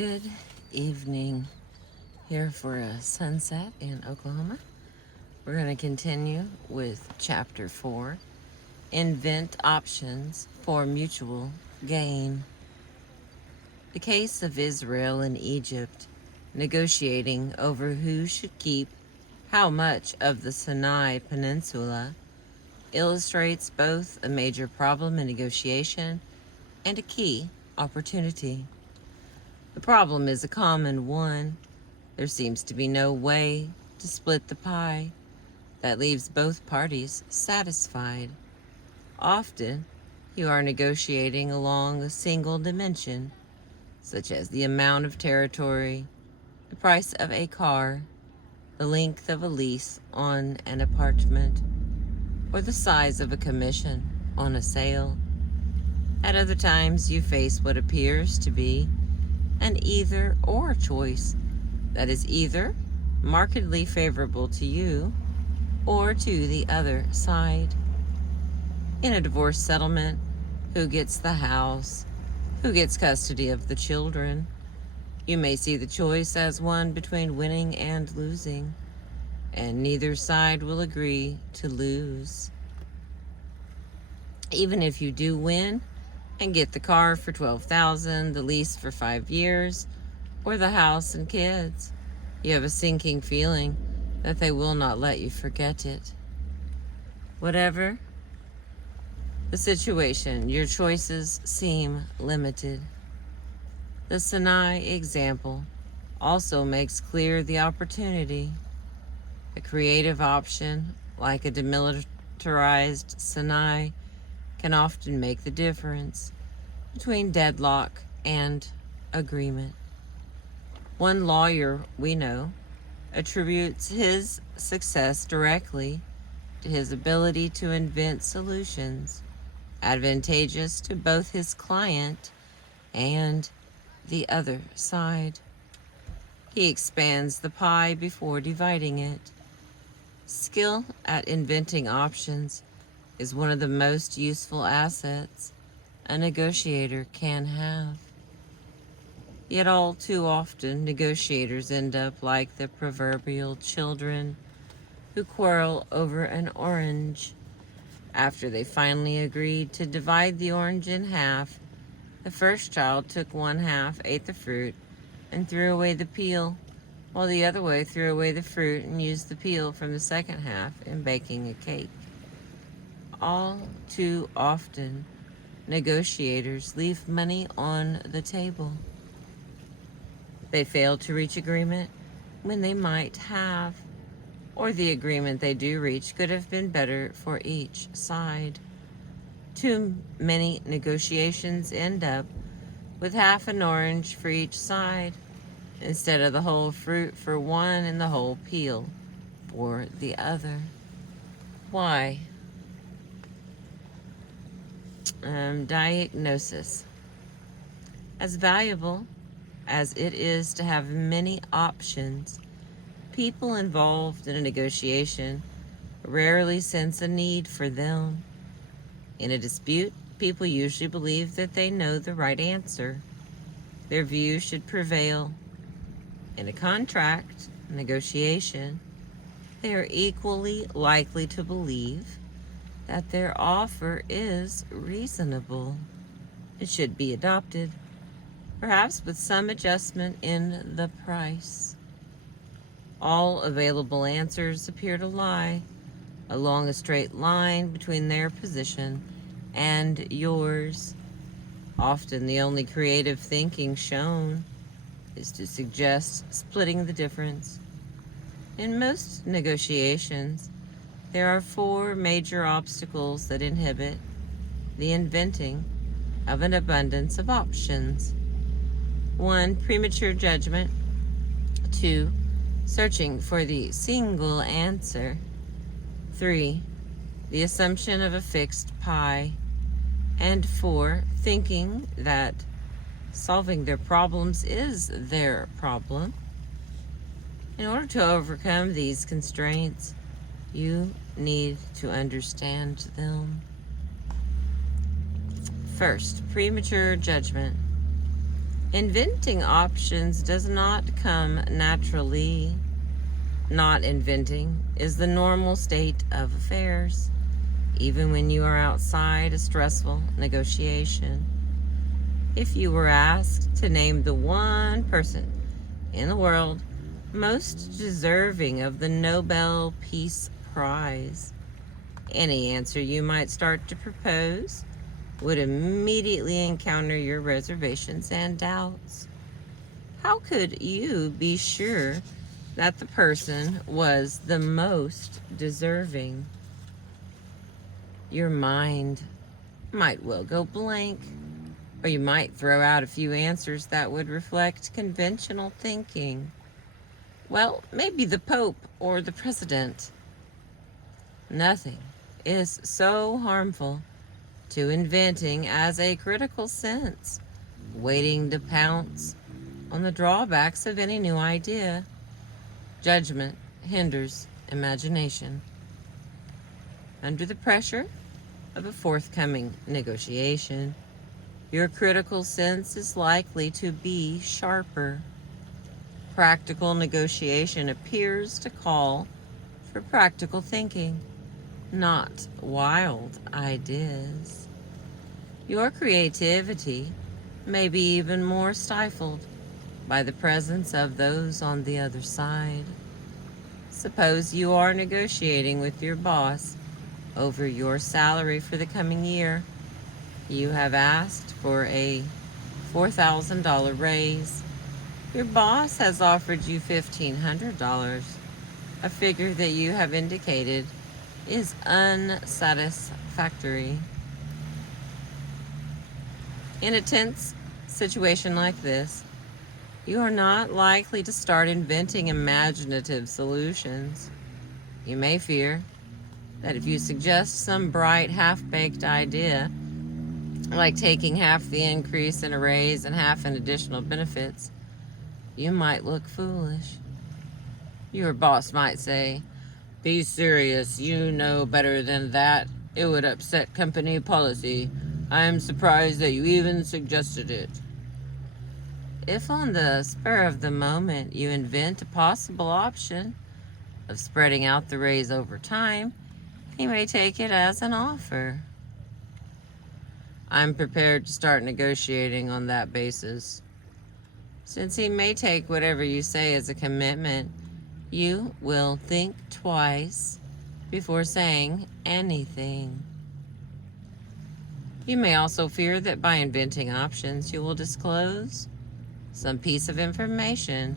Good evening here for a sunset in Oklahoma. We're going to continue with Chapter 4, Invent Options for Mutual Gain. The case of Israel and Egypt negotiating over who should keep how much of the Sinai Peninsula illustrates both a major problem in negotiation and a key opportunity. The problem is a common one. There seems to be no way to split the pie that leaves both parties satisfied. Often, you are negotiating along a single dimension, such as the amount of territory, the price of a car, the length of a lease on an apartment, or the size of a commission on a sale. At other times, you face what appears to be an either-or choice that is either markedly favorable to you or to the other side. In a divorce settlement, who gets the house, who gets custody of the children? You may see the choice as one between winning and losing, and neither side will agree to lose. Even if you do win and get the car for $12,000, the lease for 5 years, or the house and kids, you have a sinking feeling that they will not let you forget it. Whatever the situation, your choices seem limited. The Sinai example also makes clear the opportunity. A creative option, like a demilitarized Sinai, can often make the difference between deadlock and agreement. One lawyer we know attributes his success directly to his ability to invent solutions advantageous to both his client and the other side. He expands the pie before dividing it. Skill at inventing options is one of the most useful assets a negotiator can have. Yet all too often, negotiators end up like the proverbial children who quarrel over an orange. After they finally agreed to divide the orange in half, the first child took one half, ate the fruit, and threw away the peel, while the other way threw away the fruit and used the peel from the second half in baking a cake. All too often, negotiators leave money on the table. They fail to reach agreement when they might have, or the agreement they do reach could have been better for each side. Too many negotiations end up with half an orange for each side, instead of the whole fruit for one and the whole peel for the other. Why? Diagnosis. As valuable as it is to have many options, people involved in a negotiation rarely sense a need for them. In a dispute, people usually believe that they know the right answer. Their view should prevail. In a contract negotiation, they are equally likely to believe that their offer is reasonable. It should be adopted, perhaps with some adjustment in the price. All available answers appear to lie along a straight line between their position and yours. Often the only creative thinking shown is to suggest splitting the difference. In most negotiations, there are 4 major obstacles that inhibit the inventing of an abundance of options. 1. Premature judgment. 2. Searching for the single answer. 3. The assumption of a fixed pie. And 4. Thinking that solving their problems is their problem. In order to overcome these constraints, you need to understand them. First, premature judgment. Inventing options does not come naturally. Not inventing is the normal state of affairs, even when you are outside a stressful negotiation. If you were asked to name the one person in the world most deserving of the Nobel Peace Prize, any answer you might start to propose would immediately encounter your reservations and doubts. How could you be sure that the person was the most deserving? Your mind might well go blank, or you might throw out a few answers that would reflect conventional thinking. Well, maybe the Pope or the President. Nothing is so harmful to inventing as a critical sense, waiting to pounce on the drawbacks of any new idea. Judgment hinders imagination. Under the pressure of a forthcoming negotiation, your critical sense is likely to be sharper. Practical negotiation appears to call for practical thinking, not wild ideas. Your creativity may be even more stifled by the presence of those on the other side. Suppose you are negotiating with your boss over your salary for the coming year. You have asked for a $4,000 raise. Your boss has offered you $1,500, a figure that you have indicated is unsatisfactory. In a tense situation like this, you are not likely to start inventing imaginative solutions. You may fear that if you suggest some bright, half-baked idea, like taking half the increase in a raise and half in additional benefits, you might look foolish. Your boss might say, "Be serious, you know better than that. It would upset company policy. I am surprised that you even suggested it." If on the spur of the moment you invent a possible option of spreading out the raise over time, he may take it as an offer. I'm prepared to start negotiating on that basis. Since he may take whatever you say as a commitment, you will think twice before saying anything. You may also fear that by inventing options, you will disclose some piece of information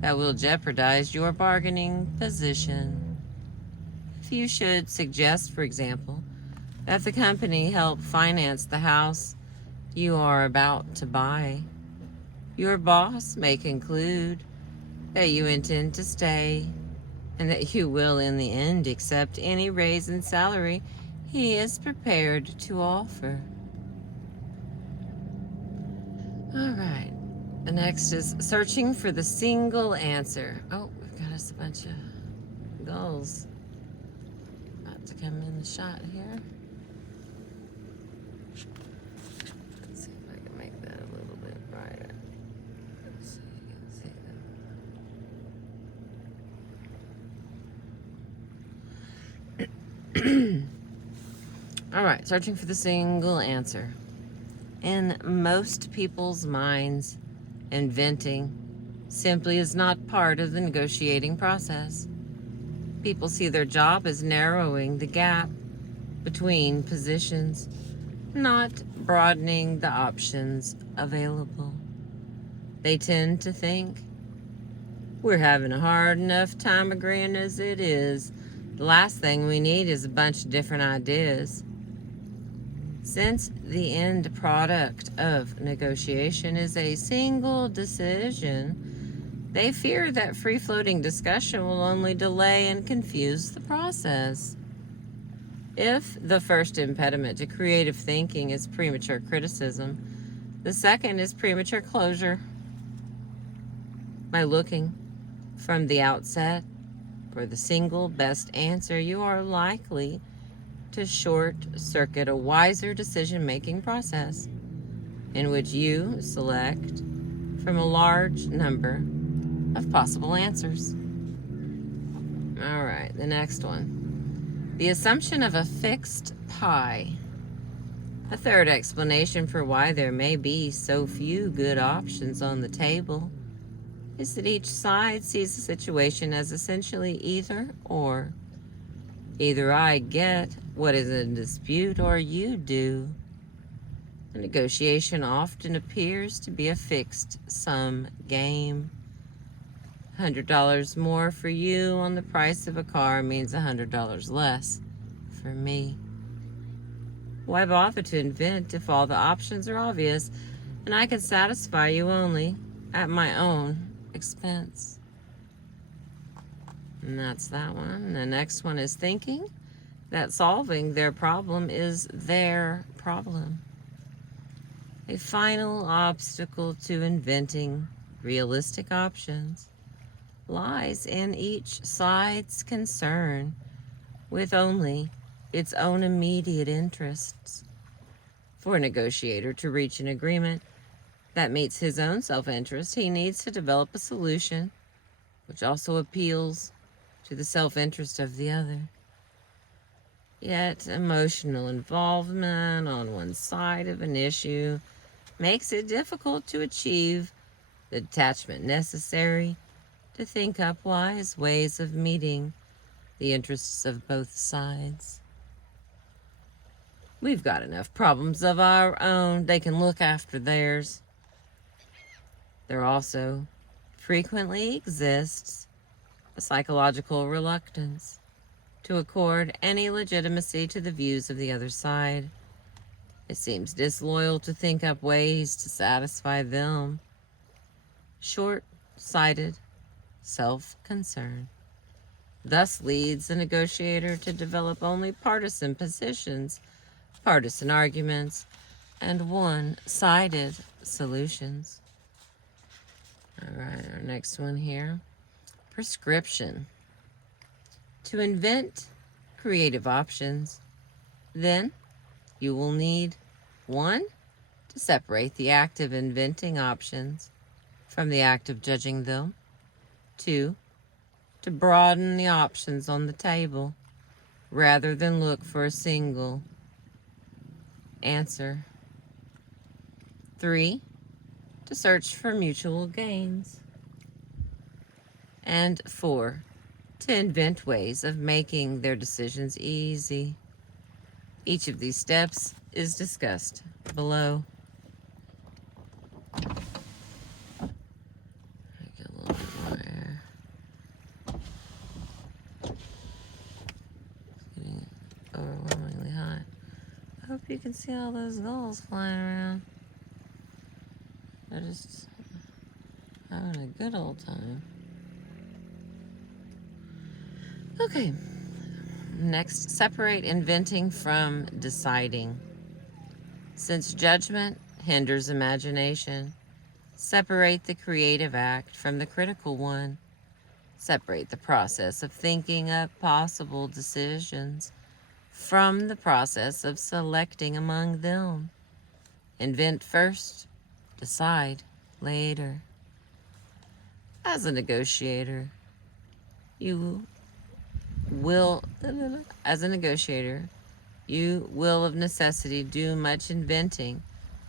that will jeopardize your bargaining position. If you should suggest, for example, that the company help finance the house you are about to buy, your boss may conclude that you intend to stay and that you will in the end accept any raise in salary he is prepared to offer. All right, the next is searching for the single answer. Oh, we've got us a bunch of gulls about to come in the shot here. Let's see if I can make that a little bit brighter. Let's see, you can see them. All right, searching for the single answer. In most people's minds, inventing simply is not part of the negotiating process. People see their job as narrowing the gap between positions, not broadening the options available. They tend to think, we're having a hard enough time agreeing as it is. The last thing we need is a bunch of different ideas. Since the end product of negotiation is a single decision, they fear that free-floating discussion will only delay and confuse the process. If the first impediment to creative thinking is premature criticism, the second is premature closure. By looking from the outset for the single best answer, you are likely to short-circuit a wiser decision-making process in which you select from a large number of possible answers. All right, the next one. The assumption of a fixed pie. A third explanation for why there may be so few good options on the table is that each side sees the situation as essentially either or. Either I get what is in dispute or you do. The negotiation often appears to be a fixed sum game. $100 more for you on the price of a car means $100 less for me. Why bother to invent if all the options are obvious and I can satisfy you only at my own expense? And that's that one. The next one is thinking that solving their problem is their problem. A final obstacle to inventing realistic options lies in each side's concern with only its own immediate interests. For a negotiator to reach an agreement that meets his own self-interest, he needs to develop a solution which also appeals to the self-interest of the other. Yet emotional involvement on one side of an issue makes it difficult to achieve the detachment necessary to think up wise ways of meeting the interests of both sides. We've got enough problems of our own. They can look after theirs. There also frequently exists a psychological reluctance to accord any legitimacy to the views of the other side. It seems disloyal to think up ways to satisfy them. Short-sighted self-concern thus leads the negotiator to develop only partisan positions, partisan arguments, and one-sided solutions. All right, our next one here. Prescription. To invent creative options, then you will need 1. To separate the act of inventing options from the act of judging them. 2. To broaden the options on the table rather than look for a single answer. 3. To search for mutual gains. And 4. To invent ways of making their decisions easy. Each of these steps is discussed below. Get a little bit more air. It's getting overwhelmingly hot. I hope you can see all those gulls flying around. They're just having a good old time. Okay, next, separate inventing from deciding. Since judgment hinders imagination, separate the creative act from the critical one. Separate the process of thinking up possible decisions from the process of selecting among them. Invent first, decide later. As a negotiator, you will of necessity do much inventing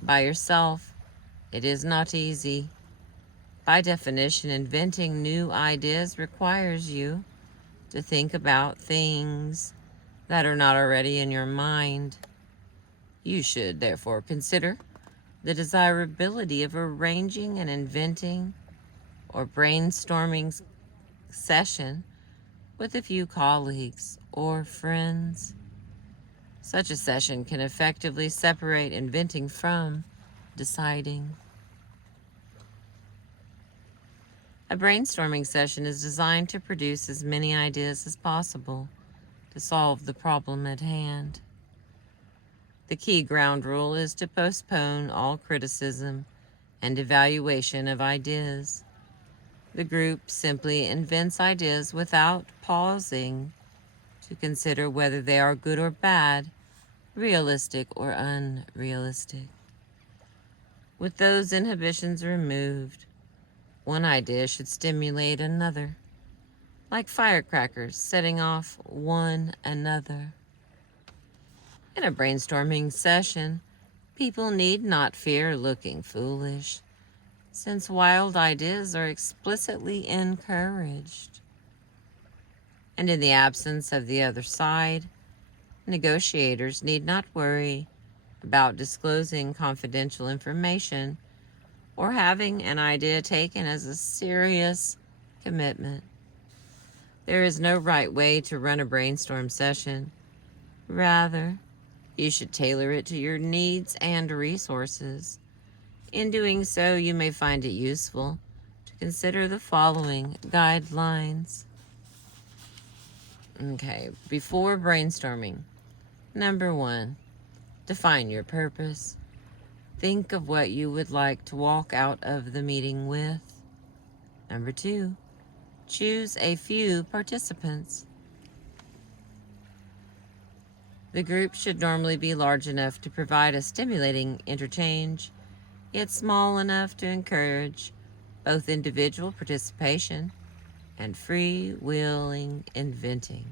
by yourself. It is not easy. By definition, inventing new ideas requires you to think about things that are not already in your mind. You should therefore consider the desirability of arranging an inventing or brainstorming session with a few colleagues or friends. Such a session can effectively separate inventing from deciding. A brainstorming session is designed to produce as many ideas as possible to solve the problem at hand. The key ground rule is to postpone all criticism and evaluation of ideas. The group simply invents ideas without pausing to consider whether they are good or bad, realistic or unrealistic. With those inhibitions removed, one idea should stimulate another, like firecrackers setting off one another. In a brainstorming session, people need not fear looking foolish, since wild ideas are explicitly encouraged. And in the absence of the other side, negotiators need not worry about disclosing confidential information or having an idea taken as a serious commitment. There is no right way to run a brainstorm session. Rather, you should tailor it to your needs and resources. In doing so, you may find it useful to consider the following guidelines. Okay, before brainstorming. Number 1, define your purpose. Think of what you would like to walk out of the meeting with. Number 2, choose a few participants. The group should normally be large enough to provide a stimulating interchange, yet small enough to encourage both individual participation and free-wheeling inventing,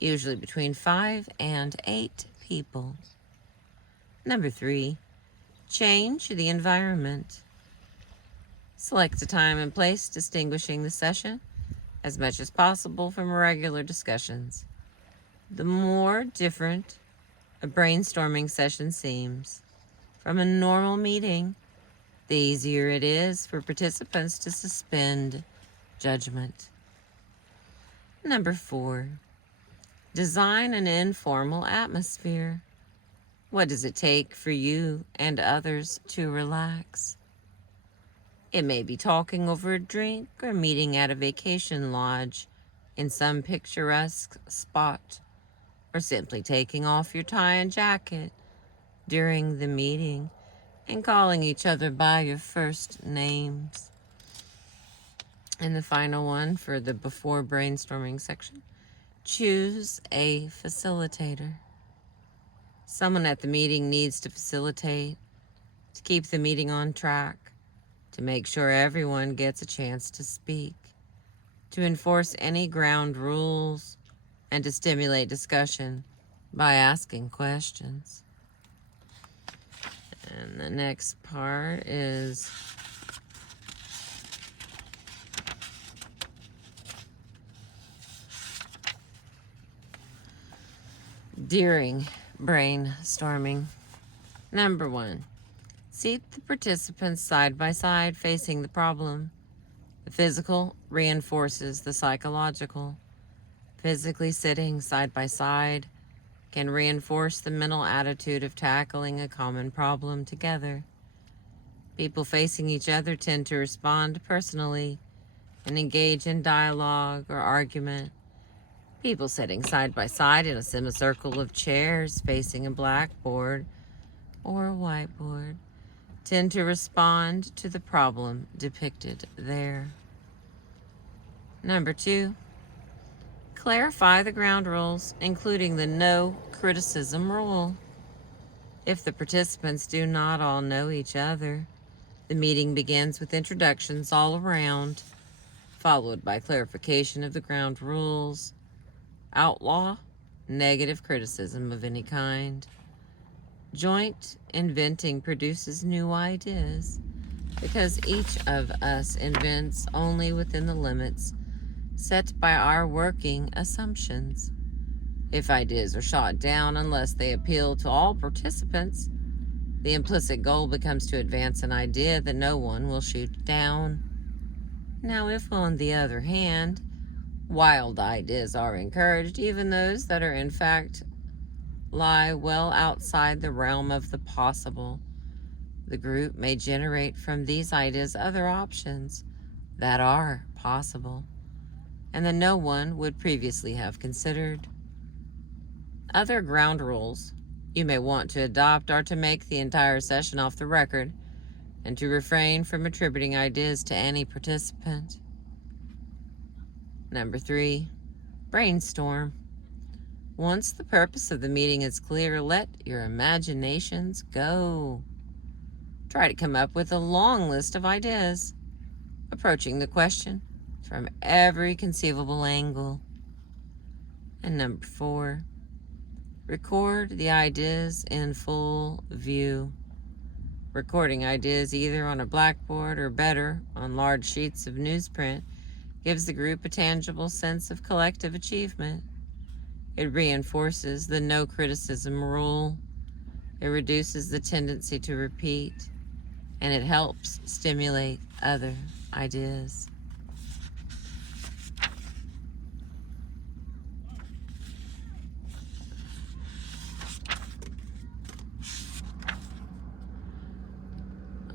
usually between 5 and 8 people. Number 3, change the environment. Select a time and place distinguishing the session as much as possible from regular discussions. The more different a brainstorming session seems from a normal meeting, the easier it is for participants to suspend judgment. Number 4, design an informal atmosphere. What does it take for you and others to relax? It may be talking over a drink or meeting at a vacation lodge in some picturesque spot, or simply taking off your tie and jacket during the meeting and calling each other by your first names. And the final one for the before brainstorming section, choose a facilitator. Someone at the meeting needs to facilitate, to keep the meeting on track, to make sure everyone gets a chance to speak, to enforce any ground rules, and to stimulate discussion by asking questions. And the next part is during brainstorming. Number 1, seat the participants side by side facing the problem. The physical reinforces the psychological. Physically sitting side by side can reinforce the mental attitude of tackling a common problem together. People facing each other tend to respond personally and engage in dialogue or argument. People sitting side by side in a semicircle of chairs facing a blackboard or a whiteboard tend to respond to the problem depicted there. Number 2, clarify the ground rules, including the no criticism rule. If the participants do not all know each other, the meeting begins with introductions all around, followed by clarification of the ground rules. Outlaw negative criticism of any kind. Joint inventing produces new ideas because each of us invents only within the limits set by our working assumptions. If ideas are shot down unless they appeal to all participants, the implicit goal becomes to advance an idea that no one will shoot down. Now, if on the other hand, wild ideas are encouraged, even those that are in fact lie well outside the realm of the possible, the group may generate from these ideas other options that are possible and that no one would previously have considered. Other ground rules you may want to adopt are to make the entire session off the record and to refrain from attributing ideas to any participant. Number 3, brainstorm. Once the purpose of the meeting is clear, let your imaginations go. Try to come up with a long list of ideas, approaching the question from every conceivable angle. And number 4, record the ideas in full view. Recording ideas either on a blackboard or better on large sheets of newsprint gives the group a tangible sense of collective achievement. It reinforces the no criticism rule. It reduces the tendency to repeat, and it helps stimulate other ideas.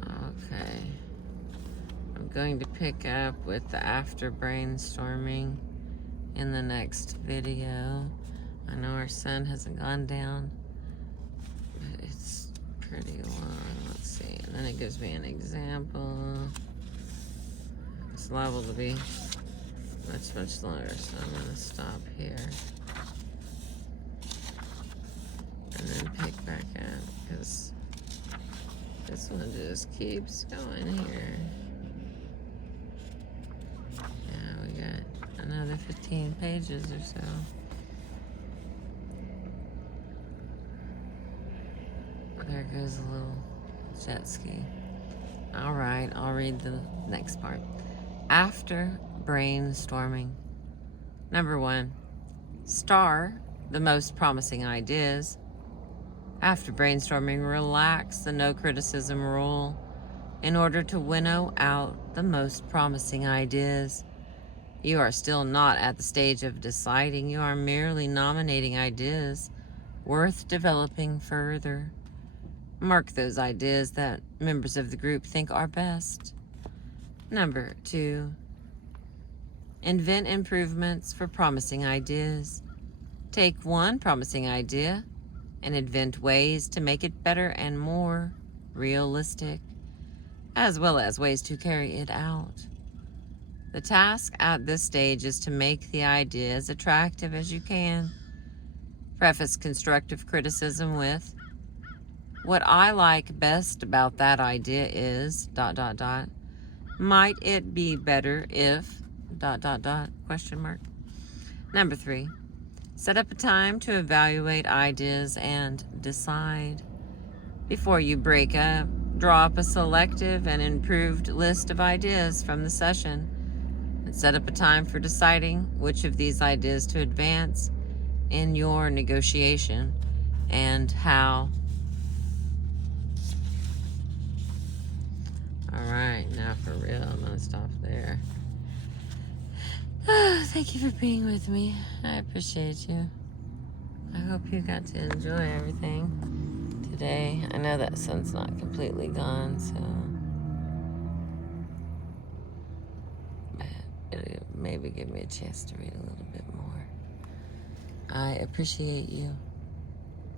Okay. I'm going to pick up with the after brainstorming in the next video. I know our sun hasn't gone down, but it's pretty long. Let's see. And then it gives me an example. It's liable to be much, much longer, so I'm going to stop here. And then pick back up, because this one just keeps going here. Yeah, we got another 15 pages or so. There goes a little jet ski. All right, I'll read the next part. After brainstorming. Number 1, star the most promising ideas. After brainstorming, relax the no criticism rule in order to winnow out the most promising ideas. You are still not at the stage of deciding. You are merely nominating ideas worth developing further. Mark those ideas that members of the group think are best. Number 2, invent improvements for promising ideas. Take one promising idea and invent ways to make it better and more realistic, as well as ways to carry it out. The task at this stage is to make the idea as attractive as you can. Preface constructive criticism with, what I like best about that idea is ... Might it be better if ... Number 3, set up a time to evaluate ideas and decide. Before you break up, draw up a selective and improved list of ideas from the session and set up a time for deciding which of these ideas to advance in your negotiation and how. All right, now for real, I'm gonna stop there. Thank you for being with me. I appreciate you. I hope you got to enjoy everything today. I know that sun's not completely gone, so it'll maybe give me a chance to read a little bit more. I appreciate you.